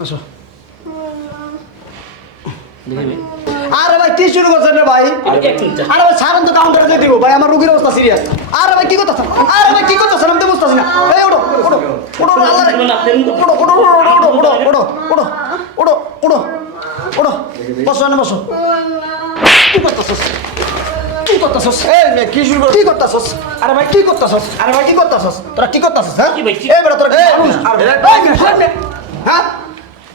আসো আরে ভাই কি শুরু করছেন রে ভাই আরে ভাই সারেন তো কাউন্টারে দিয়ে দিব ভাই আমার রোগীর অবস্থা সিরিয়াস আরে ভাই কি করতেছেন আরে ভাই কি করতেছেন আমি তো বুঝতেছি না এই ওঠো ওঠো ওঠো আল্লাহ রে। ওঠো ওঠো ওঠো ওঠো ওঠো ওঠো ওঠো ওঠো ওঠো বসো এনে বসো কি করতেছস কি করতেছস এই মেয়ে কি শুরু কি করতেছস আরে ভাই কি করতেছস আরে ভাই কি করতেছস তোরা কি করতেছস হ্যাঁ কি ভাই, এই বেটা তোরা মানুষ? হ্যাঁ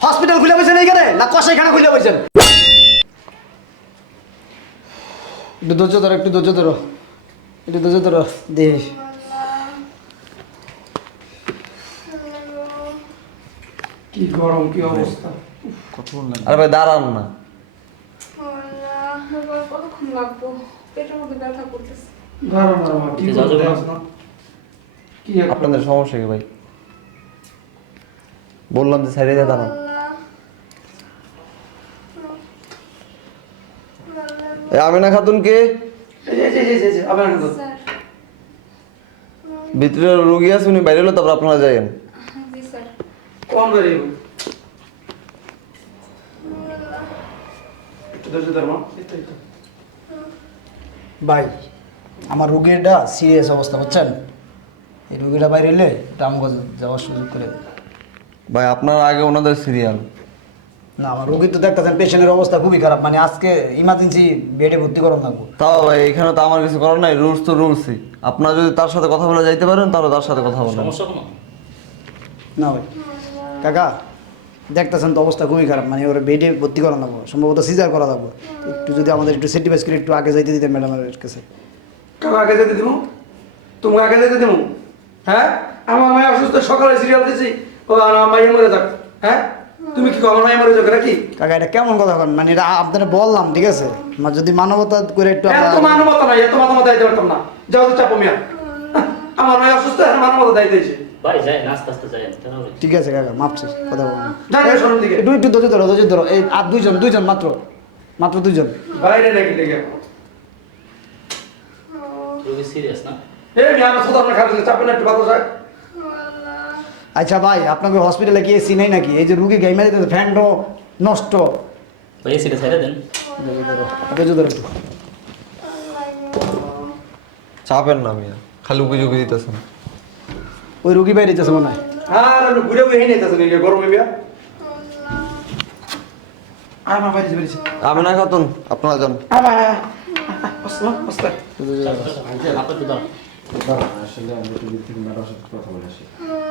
হসপিটাল খুলে বসেন এইখানে? না কষাইখানা খুলে বসেন? একটু ধৈর্য ধরো একটু ধৈর্য ধরো। একটু ধৈর্য ধরো দে। কি গরম কি অবস্থা? আরে ভাই দাঁড়ান না। এবার কতক্ষণ লাগবো পেটের মধ্যে ব্যথা করতেছে গরম গরম কি ঠিক আছে, করতে যাও, আসলাম? কি আপনাদের সমস্যা কি ভাই? বললাম যে সাইডে দাঁড়ান। আমেনা খাতুনকে? ভিতরে রুগী আছে উনি বাইরে হলো তারপর আপনারা যাইয়েন। ভাই আমার রুগীটা সিরিয়াস অবস্থা বুঝছেন? এই রুগীটা বাইরে এলে রামগঞ্জ যাওয়ার সুযোগ করে ভাই আপনার আগে ওনাদের সিরিয়াল না আমার রুগী তো দেখতেছেন পেশেন্টের অবস্থা খুবই খারাপ মানে আজকে ইমার্জেন্সি বেডে ভর্তি করানো লাগবো। তাও ভাই এখানে তো আমার কিছু করার নাই রুলস তো রুলসই আপনারা যদি তার সাথে কথা বলে যাইতে পারেন তাহলে তার সাথে কথা বলেন। সমস্যা কোনো? না ভাই। কাকা দেখতেছেন তো অবস্থা খুবই খারাপ মানে ওরা বেডে ভর্তি করানো লাগবো সম্ভবত সিজার করা লাগবো। একটু যদি আমাদের একটু সেটিভাইজ করে একটু আগে যাইতে দিতেন ম্যাডামের কাছে। কাকা আগে যেতে দিব তুমি আগে যেতে দিব হ্যাঁ? আমার মায়ের অসুস্থ সকালে সিরিয়াল দিছি। ও আর আমার মাইয়া মরে যাক। হ্যাঁ? তুমি কি কো, মরে যাক নাকি? কাকা এটা কেমন কথা কন? মানে এটা আপনারা বললাম ঠিক আছে? আমার যদি মানবতা করে একটু এত মানবতা নাই এত মানবতা দিতে পারতাম না। যাও তো চাপো মিয়া। আমার মায়ের অসুস্থ আর মানবতা দায়িত্ব ভাই হবে ঠিক আছে কাকা মাপছি কথা বললাম যাই না শোরুম দিকে। একটু একটু ধৈর্য ধরো ধৈর্য ধরো। এই আর দুইজন দুইজন মাত্র। মাত্র দুইজন। বাইরে নাকি রোগী সিরিয়াস না? এই মিয়া আমার সাথে আপনার খারাপ চাপে না একটু বাতাস আচ্ছা ভাই আপনাকে হসপিটালে কি এসি নেই নাকি? এই যে রুগী গাইমা দিতেছে ফ্যানও নষ্ট। এসিটা ছেড়ে দেন। ধরো একটু চাপেন না মিয়া খালি উকি ঝুঁকি দিতেছেন। ওই রুগী বাইরে যেতেছে মনে হয়। আর ঘুরে ঘুরে এই গরমে মিয়া। আমার বাইরে যে বেরিয়েছে আমিনা খাতুন আপনারা যান। আমার অস্তে অস্তে আপনার তো আসলে আমি একটু দিক থেকে ম্যাডামের সাথে কথা বলে আসি।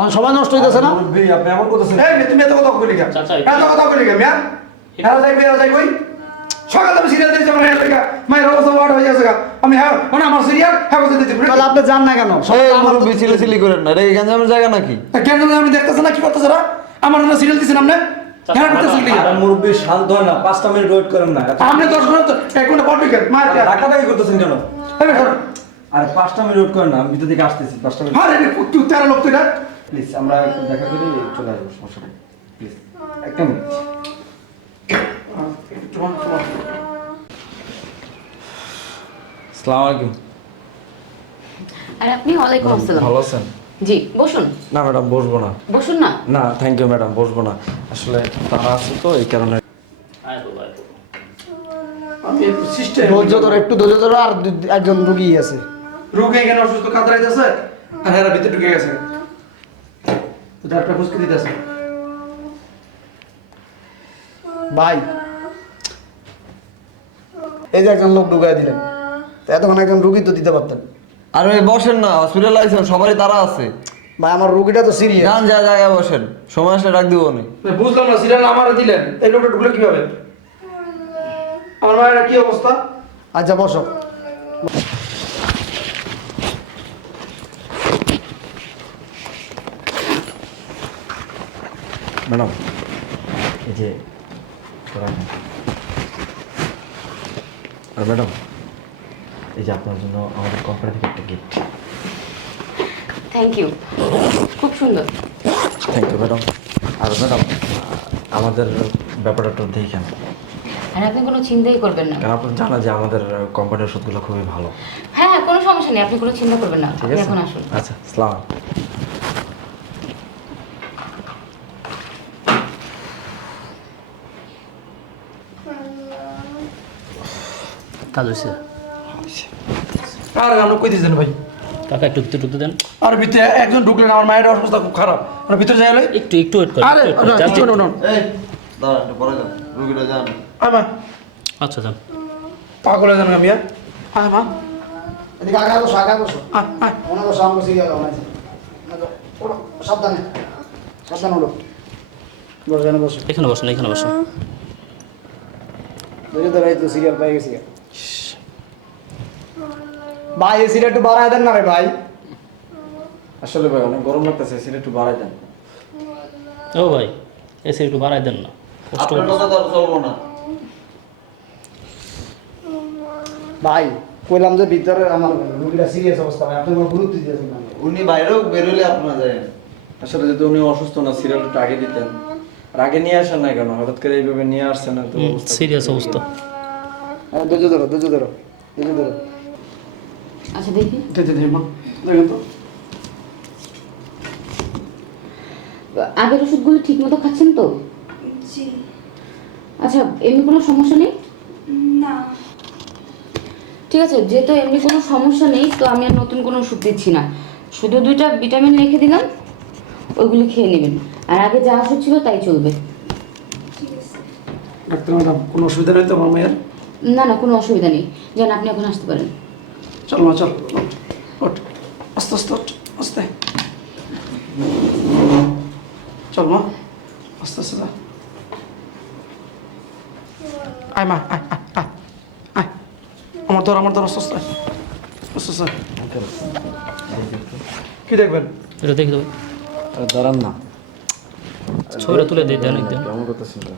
অন সবাই নষ্ট হইতেছে না? মুরব্বি, আপনি এমন করতেছেন। এই তুমি এত কথা এত কথা বলি গা মিয়া? যাইবি যাইবই সকালে আমি সিরিয়াল আমার লেখা মায়ের অবস্থা হয়ে গেছে আমি হ্যাঁ মানে আমার সিরিয়াল হ্যাঁ দিতে তাহলে আপনি যান না কেন? এই মুরব্বি চিলি চিলি করেন না। এটা কি গঞ্জামের জায়গা নাকি? কেন জানি আমি দেখতেছি না কি করতেছে না আমার না সিরিয়াল দিছেন আপনি? হ্যাঁ করতেছেন কি শান্ত হয় না। পাঁচটা মিনিট ওয়েট করেন না। আপনি দশ মিনিট এক ঘণ্টা পর বিকেল মায়ের টাকা টাকা করতেছেন কেন? আর পাঁচটা মিনিট ওয়েট করেন না আমি ভিতর থেকে আসতেছি পাঁচটা মিনিট। আরে রে, তুই তেরো লোক তুই না প্লিজ আমরা একটু দেখা করি চলে আসব সমস্যা প্লিজ একটা মিনিট আসসালামু আলাইকুম। আর আপনি ওয়ালাইকুম আসসালাম। ভালো আছেন? জি বসুন। না ম্যাডাম বসবো না। বসুন না। না থ্যাংক ইউ ম্যাডাম বসবো না। আসলে তারা আছে তো এই কারণে। আয় তো ভাই আমি সিস্টেম ধৈর্য ধরো একটু ধৈর্য ধরো আর একজন রুগী আছে। রোগী এখানে অসুস্থ কাতরাইতেছে আর এরা ভিতরে ঢুকে গেছে। ডাক্তার ফুসকে দিতেছে। ভাই। এই যে একজন লোক ঢুকাই দিলেন। তো এতক্ষণ একজন রুগী তো দিতে পারতেন। আর ওই বসেন না হসপিটাল আইছেন সবারই তারা আছে। ভাই আমার রুগীটা তো সিরিয়াস যান যা জায়গায় বসেন। সময় আসলে ডাক দিব নি বুঝলাম না সিরিয়াল আমার দিলেন। এই লোকটা ঢুকলো কীভাবে? আমার মায়ের কি অবস্থা? আচ্ছা বসো। ম্যাডাম এই যে রাখেন। আর ম্যাডাম? এই যে আপনার জন্য আমাদের কোম্পানি থেকে একটা গিফট থ্যাংক ইউ খুব সুন্দর। Thank you madam. R madam আমাদের ব্যাপারটা একটু দেখেন। আর আপনি কোনো চিন্তাই করবেন না। কারণ আপনার জানা যে আমাদের কোম্পানির ওষুধগুলো খুবই ভালো। হ্যাঁ হ্যাঁ কোনো সমস্যা নেই আপনি কোনো চিন্তা করবেন না। ঠিক আপনি আছে এখন আসুন। আচ্ছা সালাম কাজ হয়েছে আর আমরা কই দিয়েছেন ভাই? কাকা একটু ভিতরে ঢুকতে দেন। আর ভিতরে একজন ঢুকলেন আমার মায়ের অবস্থা খুব খারাপ। আর ভিতরে যাই একটু একটু ওয়েট করেন আরে এই দাঁড়ান একটু পরে যান। রুগীটা যান। আমার আচ্ছা যান। পাগল হয়ে যান আমি আর আয় মা। এদিকে আগা বসো আগা বসো। মনে। বসো আমার সাবধানে সাবধানে বসো এখানে বসো। এখানে বসুন এখানে বসুন। বুঝে তো ভাই তো সিরিয়াল পেয়ে গেছি। ভাই সিরিয়াল একটু বাড়ায় দেন না রে ভাই। আসলে ভাই অনেক গরম লাগতেছে সেটা একটু বাড়াই দেন। ও ভাই এসে একটু বাড়াই দেন না। কষ্ট আপনার কথা তো আর চলবো না। ভাই কইলাম যে ভিতরে আমার রুগীটা সিরিয়াস অবস্থা ভাই আপনি কোনো গুরুত্ব দিয়েছেন না। উনি বাইরেও বেরোলে আপনারা যায়। আসলে যদি উনি অসুস্থ না সিরিয়াল একটু আগে দিতেন। আর আগে নিয়ে আসেন না কেন? হঠাৎ করে এইভাবে নিয়ে আসছেন না তো সিরিয়াস অবস্থা। হ্যাঁ ধৈর্য ধরো ধৈর্য ধরো ধৈর্য ধরো। আচ্ছা দেখি। দেখেন তো। আগের ওষুধগুলো ঠিক মতো খাচ্ছেন তো? জি। আচ্ছা এমনি কোনো সমস্যা নেই? না। ঠিক আছে যেহেতু এমনি কোনো সমস্যা নেই তো আমি আর নতুন কোনো ওষুধ দিচ্ছি না। শুধু দুইটা ভিটামিন লিখে দিলাম ওইগুলো খেয়ে নেবেন। আর আগে যা ওষুধ ছিল তাই চলবে। ঠিক আছে। ডাক্তার ম্যাডাম কোনো অসুবিধা নেই তো আমার মেয়ের? না না কোনো অসুবিধা নেই। যেন আপনি এখন আসতে পারেন। চল মা চল ওঠ, আস্তে আস্তে ওঠ। আস্তে। চল মা আস্তে আস্তে যা। আয় মা আয় আয় আয়। আমার ধর আমার ধর আস্তে আস্তে। আস্তে আস্তে। কি দেখবেন? এটা দেখে দেবে। আরে দাঁড়ান না। ছবিটা তুলে দিয়ে দেন একদিন। কেমন করতেছেন তো?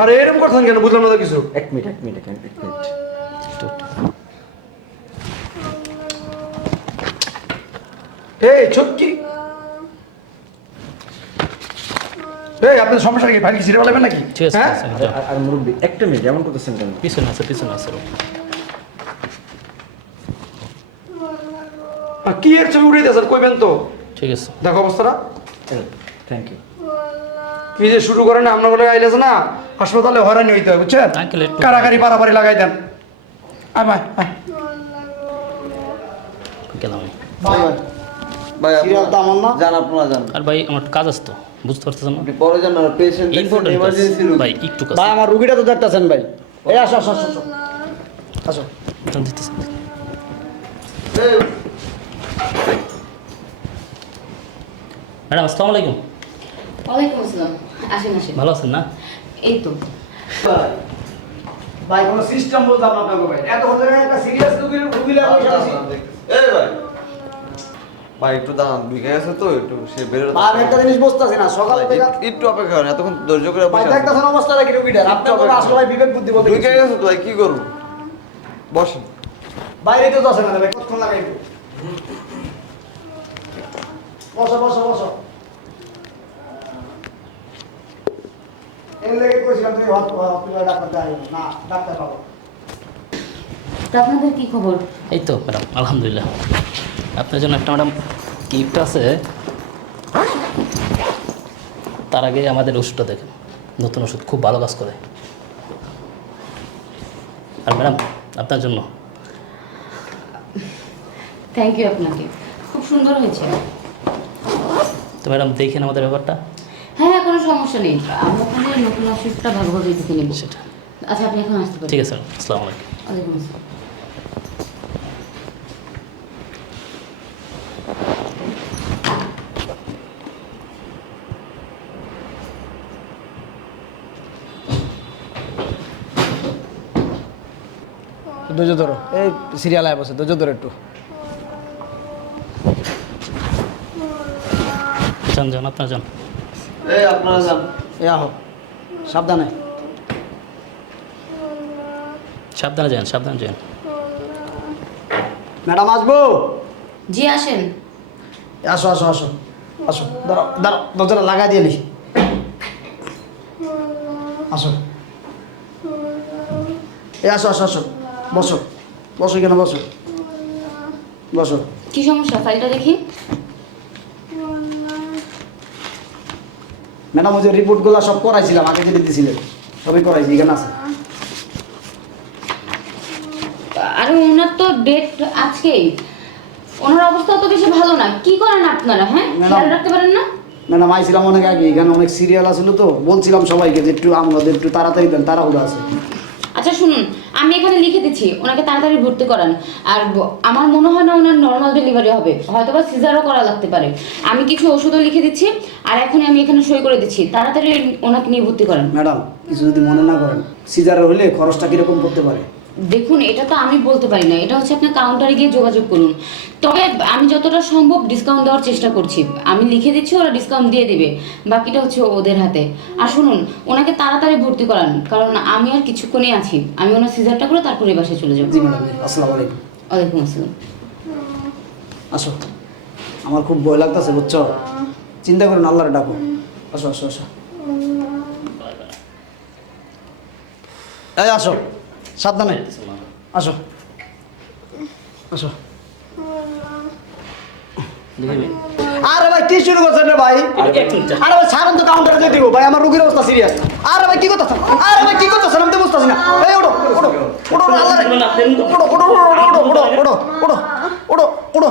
আর এরকম করছেন কেন? বুঝলাম না কিছু। এক মিনিট এক মিনিট এক মিনিট। এই ছক্কি এই আপনার সমস্যা কি? ভাই কি সিনেমা নেবেন নাকি? ঠিক আছে হ্যাঁ? আর- মুরব্বী একটা মিনিট এমন করতেছেন কেন? পিছনে আছে পিছনে আছে। কি এর ছবি উড়িয়ে দিয়েছেন কইবেন তো। ঠিক আছে। দেখো অবস্থাটা। থ্যাংক ইউ কি যে শুরু করেন না আপনার বলে আইলেছে না হাসপাতালে হয়রানি হইতে হয় বুঝছেন? একটু পারাপারি লাগাই দেন। আয় ভাই। গেলাম ভাই ভাই ভাই সিরিয়াল তো আমার না। যান আপনারা যান আর ভাই আমার কাজ আছে তো বুঝতে পারতেছেন না? পরে যান না পেশেন্ট ইম্পর্টেন্ট এমার্জেন্সি ভাই একটু কাজ ভাই আমার রুগীটা তো দেখতেছেন ভাই। এই আসো আসো আসো আসো। আসো। জান দিতেছেন ম্যাডাম আসসালামু আলাইকুম। ওয়ালাইকুম আসসালাম। আসেন আসেন। ভালো আছেন না? এই তো। ভাই ভাই কোনো সিস্টেম বলতাম না আপনাকে ভাই। এত ধরে একটা সিরিয়াস রুগীর রুগী লাগা এই ভাই। একটু দাঁড়ান গেছে তো একটু সে বেরোতে ভাই একটা জিনিস বুঝতেছি না সকালে থেকে একটু- একটু অপেক্ষা করেন এতক্ষণ ধৈর্য করে বসে আছেন। দেখতেছেন অবস্থাটা কি রুগীটার? আপনি কোনো আসলে ভাই বিবেক বুদ্ধি বলতে ঢুকে গেছে তো ভাই কি করব? বসেন। বাইরে তো দশ না ভাই কতক্ষণ লাগাই বসো বসো বসো। এর লেগে কইছিলাম তুমি হসপিটালে ডাক্তার না। ডাক্তার পাবো। আপনাদের কি খবর? এই তো আলহামদুলিল্লাহ। আপনার জন্য একটা ম্যাডাম গিফট আছে। তার আগে আমাদের ওষুধটা দেখেন। নতুন ওষুধ খুব ভালো কাজ করে। আর ম্যাডাম আপনার জন্য। থ্যাংক ইউ আপনাকে। খুব সুন্দর হয়েছে। তো ম্যাডাম দেখেন আমাদের ব্যাপারটা। হ্যাঁ হ্যাঁ কোনো সমস্যা নেই। আমরা ওখানে নতুন ওষুধটা ভালোভাবে দেখে নেব। সেটা। আচ্ছা আপনি এখন আসতে পারেন। ঠিক আছে আসসালামু আলাইকুম। ওয়ালাইকুম আসসালাম। ধৈর্য ধরো। এই সিরিয়াল আয় বসে ধৈর্য ধরো একটু। যান যান আপনার যান। এই আপনারা যান। এ আহো। সাবধানে। সাবধানে যান সাবধানে যান। ম্যাডাম আসব? জি আসেন। আসো আসো আসো। আসো দাঁড়াও দাঁড়াও দরজাটা লাগাই দিয়ে নি। আসো। এ আসো আসো আসো। বসো বসো এখানে বসো। বসো। কি সমস্যা? ফাইলটা দেখি। ম্যাডাম ওই যে রিপোর্টগুলো সব করাইছিলাম আগে যেটা দিয়েছিলেন সবই করাইছি এখানে আছে। আরে ওনার তো ডেট আজকেই। ওনার অবস্থা তো বেশি ভালো না। কি করেন আপনারা হ্যাঁ? ম্যাডাম। খেয়াল রাখতে পারেন না? ম্যাডাম আইছিলাম অনেক আগে এখানে অনেক সিরিয়াল আছিল তো বলছিলাম সবাইকে যে একটু আমাদের একটু তাড়াতাড়ি দেন তাড়াহুড়ো আছে। আচ্ছা শুনুন, আমি এখানে লিখে দিচ্ছি, ওনাকে তাড়াতাড়ি ভর্তি করান। আর আমার মনে হয় না ওনার নর্মাল ডেলিভারি হবে। হয়তো বা সিজারও করা লাগতে পারে। আমি কিছু ওষুধও লিখে দিচ্ছি, আর এখন আমি এখানে সই করে দিচ্ছি। তাড়াতাড়ি ওনাকে নিয়ে ভর্তি করান। ম্যাডাম, কিছু যদি মনে না করেন, সিজার হলে খরচটা কীরকম পড়তে পারে? দেখুন এটা তো আমি বলতে পারি না। এটা হচ্ছে আপনার কাউন্টারে গিয়ে যোগাযোগ করুন। তবে আমি যতটা সম্ভব ডিসকাউন্ট দেওয়ার চেষ্টা করছি। আমি লিখে দিচ্ছি ওরা ডিসকাউন্ট দিয়ে দেবে। বাকিটা হচ্ছে ওদের হাতে। আর শুনুন ওনাকে তাড়াতাড়ি ভর্তি করান। কারণ আমি আর কিছুক্ষণই আছি। আমি ওনার সিজারটা করে তারপরে বাসায় চলে যাব। জি আসসালামু আলাইকুম। ওয়ালাইকুম আসসালাম। আসো। আমার খুব ভয় লাগতেছে বুঝছ? চিন্তা করুন আল্লাহরে ডাকো। আসো আসো আসো। এই আসো। সাবধানে আসো আসো আরে ভাই কি শুরু করছেন রে ভাই আরে ভাই ছাড়ুন তো কাউন্টারে দিয়ে দিব ভাই আমার রুগীর অবস্থা সিরিয়াস আরে ভাই কি করতেছেন আরে ভাই কি করতেছেন আমি তো বুঝতেছি না এই ওঠো ওঠো ওঠো আল্লাহরে ওঠো ওঠো ওঠো ওঠো ওঠো ওঠো ওঠো ওঠো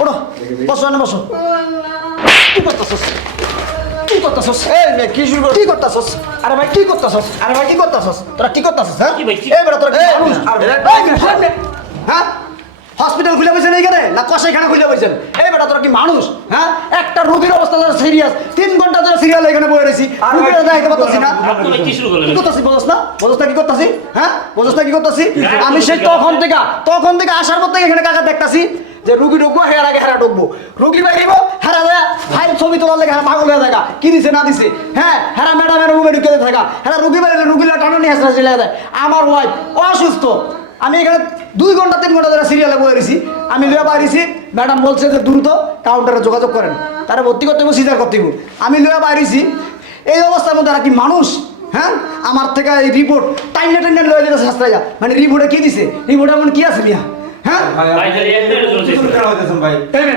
ওঠো বসো এনে বসো কি করতেছস কি করতেছস? এই মেয়ে কি শুরু কি করতেছস? আরে ভাই কি করতেছস? আরে ভাই কি করতেছস? তোরা কি করতেছস হ্যাঁ? কি ভাই, এই বেটা তোরা কি মানুষ? এই মেয়ে, হ্যাঁ? হসপিটাল খুলে বসেন এইখানে না কষাইখানে খুলে বসেন? এই বেটা তোরা কি মানুষ? হ্যাঁ? একটা রোগীর অবস্থা সিরিয়াস তিন ঘণ্টা ধরে সিরিয়াল এখানে বয়ে রয়েছি। রুগীরা দেখতে পাচ্ছি না? কি শুরু করলেন কি করতেছি না? না কি করতেছি? হ্যাঁ? বোঝস না কি করতেছি? আমি সেই তখন থেকে তখন থেকে আসার পর থেকে এখানে কাকা দেখতাছি। যে রুগী ঢুকবো হেরার আগে হেরা ঢুকবো। রুগী বাইব হেরা দেয়া ফাইল ছবি তোলার লেগে হেরা পাগল হয়ে দেখা কি দিছে, না দিছে? হ্যাঁ হেরা ম্যাডামের রুমে ঢুকে থাকা। হেরা রুগী বাইরে রুগীরা টানো নিয়ে আসলে চলে আমার ওয়াইফ অসুস্থ। আমি এখানে দুই ঘণ্টা, তিন ঘণ্টা ধরে সিরিয়ালে বয়ে রয়েছি আমি লিয়ে বাইরেছি ম্যাডাম বলছে যে দ্রুত কাউন্টারে যোগাযোগ করেন। তারা ভর্তি করতে হবে সিজার করতে হবে আমি লিয়ে বাইরেছি এই অবস্থার মধ্যে আর কি মানুষ? হ্যাঁ? আমার থেকে এই রিপোর্ট টাইমে টাইমে লয়ে যেতে যা মানে রিপোর্টে কি দিছে? রিপোর্টে এমন কি আছে মিয়া? হ্যাঁ? ভাই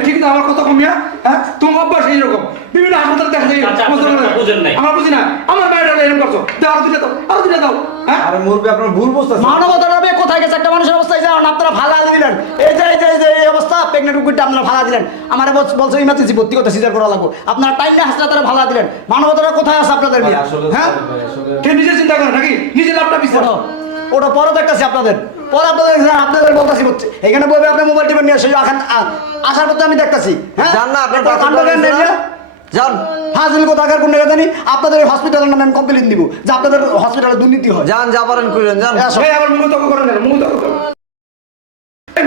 ঠিক না আমার কথা কমিয়া হ্যাঁ? তোমার অভ্যাস এইরকম। বিভিন্ন হাসপাতালে দেখা যায়। আচ্ছা, আপনি মুসলমানরা। তো বুঝেন নাই। আমরা বুঝি না। আমার বাইরে এরকম করছ। দাও আরও দিলে দাও আরও দিলে দাও। হ্যাঁ? আরে মুরবি আপনার ভুল বুঝতেছেন। মানবতার ভাবে কোথায় গেছে? একটা মানুষের অবস্থায় যাও আপনারা ভালো দিলেন। এই যে এই যে এই অবস্থা প্রেগনেন্ট রুগীটা আপনারা ভালো দিলেন। আমার বলছে ইমার্জেন্সি ভর্তি করতে সিজার করা লাগবে। আপনারা টাইম না হাসলে তারা ভালো দিলেন। মানবতারা কোথায় আছে আপনাদের হ্যাঁ? নিজে চিন্তা করেন নাকি? নিজে লাভটা ওটা পরে দেখতেছি আপনাদের। পরে আপনাদের আপনাদের বলতেছি হচ্ছে এখানে বলবে আপনি মোবাইল টিপে নিয়ে আসে এখন আসার পথে আমি দেখতেছি হ্যাঁ? না আপনার কাণ্ড? যান। ফাজিল কোথাকার কোন জায়গা জানি আপনাদের হসপিটালের নামে আমি কমপ্লেন দিব যে আপনাদের হসপিটালে দুর্নীতি হয়। যান যা পারেন করেন যান। আমার মুখ করেন মুখ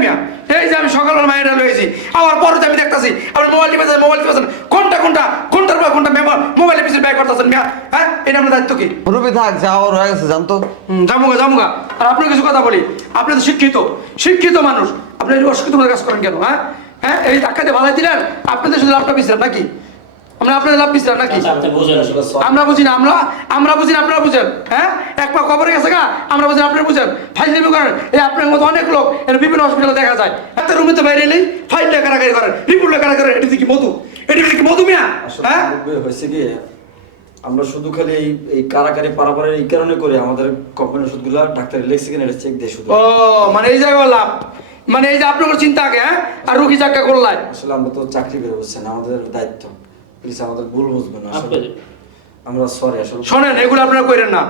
মিয়া, এই যে আমি সকালবেলা মায়েরা লয়েছি আবার পরে আমি দেখতেছি আপনি মোবাইল টিপেছেন মোবাইল টিপে কোনটা কোনটা কোনটার পর কোনটা মেম্বার মোবাইলে পিছনে ব্যয় করতেছেন মিয়া হ্যাঁ? এটা আপনার দায়িত্ব কি? মুরবি থাক যা হয়ে গেছে জানতো? জামুগা জামুগা। আর আপনার কিছু কথা বলি আপনি তো শিক্ষিত শিক্ষিত মানুষ। আপনি অশিক্ষিত কাজ করেন কেন হ্যাঁ? হ্যাঁ এই ধাক্কাতে ভালাই দিলেন তো শুধু লাভটা পিছিলেন নাকি? আমরা আপনাদের লাভ নাকি? আচ্ছা। আমরা বুঝি না আমরা আমরা বুঝি না আপনারা বুঝেন হ্যাঁ? এক পা খবরে গেছে গা আমরা বুঝি না আপনারা বুঝেন। করেন এই আপনার মতো অনেক লোক এর বিভিন্ন হসপিটালে দেখা যায়। এত রুমে তো বাইরে এলেই ফাইল লেখারাখারি করেন করেন এটি কি মধু? এটি কি মধু মিয়া? হ্যাঁ? হয়েছে কি আমরা শুধু খালি এই এই কারাকারি পারাপারের এই কারণে করে আমাদের কোম্পানির ওষুধগুলো ডাক্তার লেক্সিকেন এটা চেক দিয়ে শুধু। ও মানে এই জায়গায় লাভ। মানে এই যে আপনার চিন্তা আগে হ্যাঁ? আর রুগী চাকা করলাই আসলে আমরা তো চাকরি করে বুঝছেন আমাদের দায়িত্ব। প্লিজ আমাদের ভুল বুঝবেন না আসলে আমরা সরি আসলে শোনেন এগুলো আপনারা করেন না।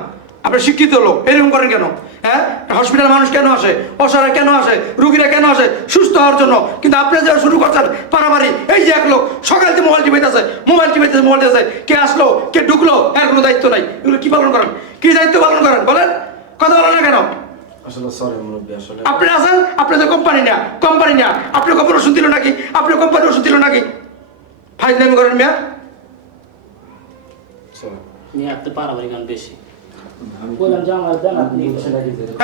আপনার শিক্ষিত লোক এরকম করেন কেন? হ্যাঁ? হসপিটাল মানুষ কেন আসে? অসহায় কেন আসে? রুগীরা কেন আসে? সুস্থ হওয়ার জন্য। কিন্তু আপনি যারা শুরু করছেন পারাবারি এই যে এক লোক সকাল থেকে মোবাইল টিপাইতেছে মোবাইল টিপাইতেছে মোবাইল টিপাইতেছে কে আসলো কে ঢুকলো এর কোনো দায়িত্ব নাই। এগুলো কি পালন করেন? কি দায়িত্ব পালন করেন? বলেন। কথা বলেন না কেন? আসলে সরি মুরব্বী আসলে আপনি আছেন? আপনাদের কোম্পানি না। কোম্পানি না। আপনি কোম্পানি ওষুধ দিল নাকি? আপনি কোম্পানি ওষুধ দিল নাকি? ফাইজলামি করেন মিয়া sorry। নিয়ে আপনি পারাবারিক গান বেশি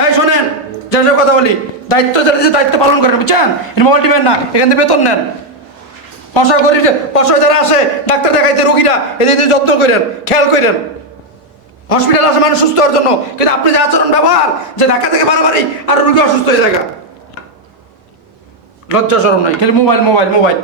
এই শোনেন যে কথা বলি। দায়িত্ব যেটা যে দায়িত্ব পালন করেন বুঝছেন? এর মোবাইল টিপেন না এখান থেকে বেতন নেন। অসহায় গরিব অসহায় যারা আসে ডাক্তার দেখাইতে রোগীরা এদের যত্ন করেন খেয়াল করেন। হসপিটাল আসে মানুষ সুস্থ হওয়ার জন্য। কিন্তু আপনি যে আচরণ ব্যবহার যে ঢাকা থেকে বাড়াবাড়ি আর রোগী অসুস্থ হয়ে যায় লজ্জা সরম নাই খালি মোবাইল মোবাইল মোবাইল।